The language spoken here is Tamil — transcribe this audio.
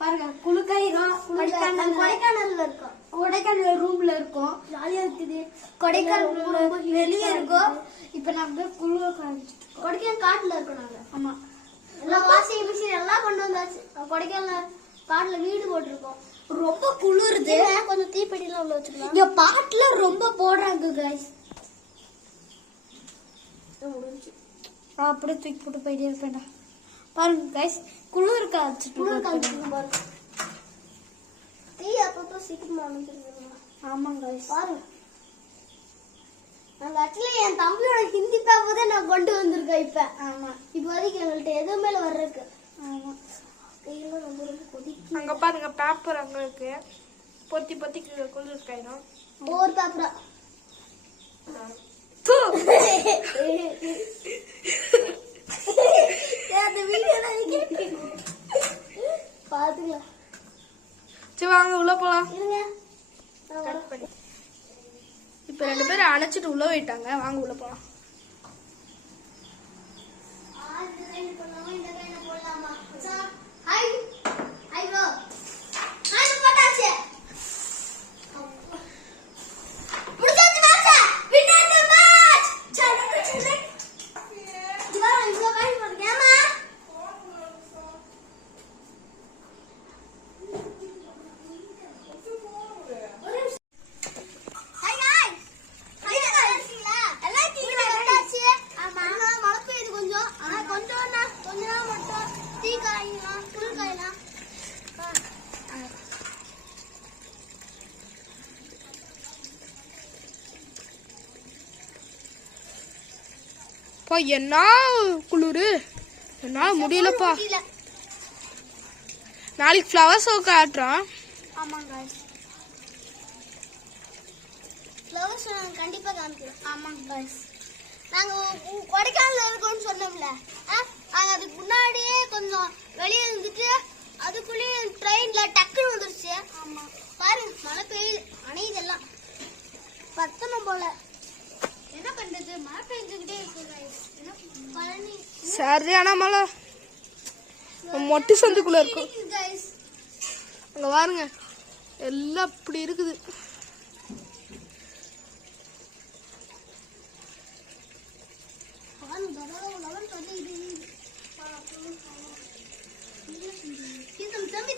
பாருங்க குளுக்காயிரும். கொடைக்கானல்ல இருக்கும். கொடைக்கானல் ரூம்ல இருக்கும். ஜாலியா இருக்குது. கொடைக்கானல் வெளியே இருக்கும். இப்ப நாங்க குளிர் கொடைக்கானல் காட்டுல இருக்கோம் நாங்க. ஆமா, எல்லாம் வாஷிங் மிஷின் எல்லாம் கொண்டு வந்தாச்சு. கொடைக்கானல் காட்டுல வீடு போட்டிருக்கோம். ரொம்ப குளிருது. கொஞ்சம் தீப்பெட்டிலாம் உள்ள வச்சுக்கலாம். இங்க பாட்டுல ரொம்ப போடுறாங்க கைஸ். அப்படியே தூக்கி போட்டு போயிட்டே இருப்பேன்டா. பாருங்க கைஸ், குளிர் காய்ச்சிட்டு பாருங்க. தீ அப்பப்போ சீக்கிரமா அணைஞ்சிருங்க. ஆமாங்க கைஸ், பாருங்க. நாங்க ஆக்சுவலி என் தம்பியோட ஹிந்தி பேப்பர் தான் நான் கொண்டு வந்திருக்கேன் இப்ப. ஆமா, இப்ப வரைக்கும் எங்கள்கிட்ட எதுவுமே வர்றதுக்கு. ஆமா, கையில ரொம்ப ரொம்ப கொதிக்கு. அங்க பாருங்க பேப்பர் அங்க இருக்கு. பொத்தி பொத்தி குளிர் காயிடும். ஒரு பேப்பரா பாத்துக்கலாம். சரி வாங்க உள்ள போலாம். இப்ப 2 பேரும் அணைச்சிட்டு உள்ள போயிட்டாங்க. வாங்க உள்ள போலாம். என்ன குளிரு, என்னால முடியலப்பா. நாளைக்கு ஃப்ளவர் ஷோ காட்டுறோம். ஆமாங்க, ஃப்ளவர் ஷோ நாங்க கண்டிப்பா காமிக்கிறோம். ஆமாங்க गाइस, நாங்க கொடைக்கானல்ல இருக்கோம்னு சொன்னோம்ல, அதுக்கு முன்னாடியே கொஞ்சம் வெளியே இருந்துட்டு அதுக்குள்ளே ட்ரெயின்ல டக்குன்னு வந்துருச்சு. ஆமா, பாருங்க மழை பெய்யுது, அணையுதெல்லாம் பத்தணும் போல. என்ன பண்றது, மழை பெஞ்சுக்கிட்டே இருக்கு गाइस. பழனி சரியான மழை மொட்டை சந்துக்குள்ள இருக்கும். அங்க பாருங்க எல்லாம் அப்படி இருக்குது. தம்பி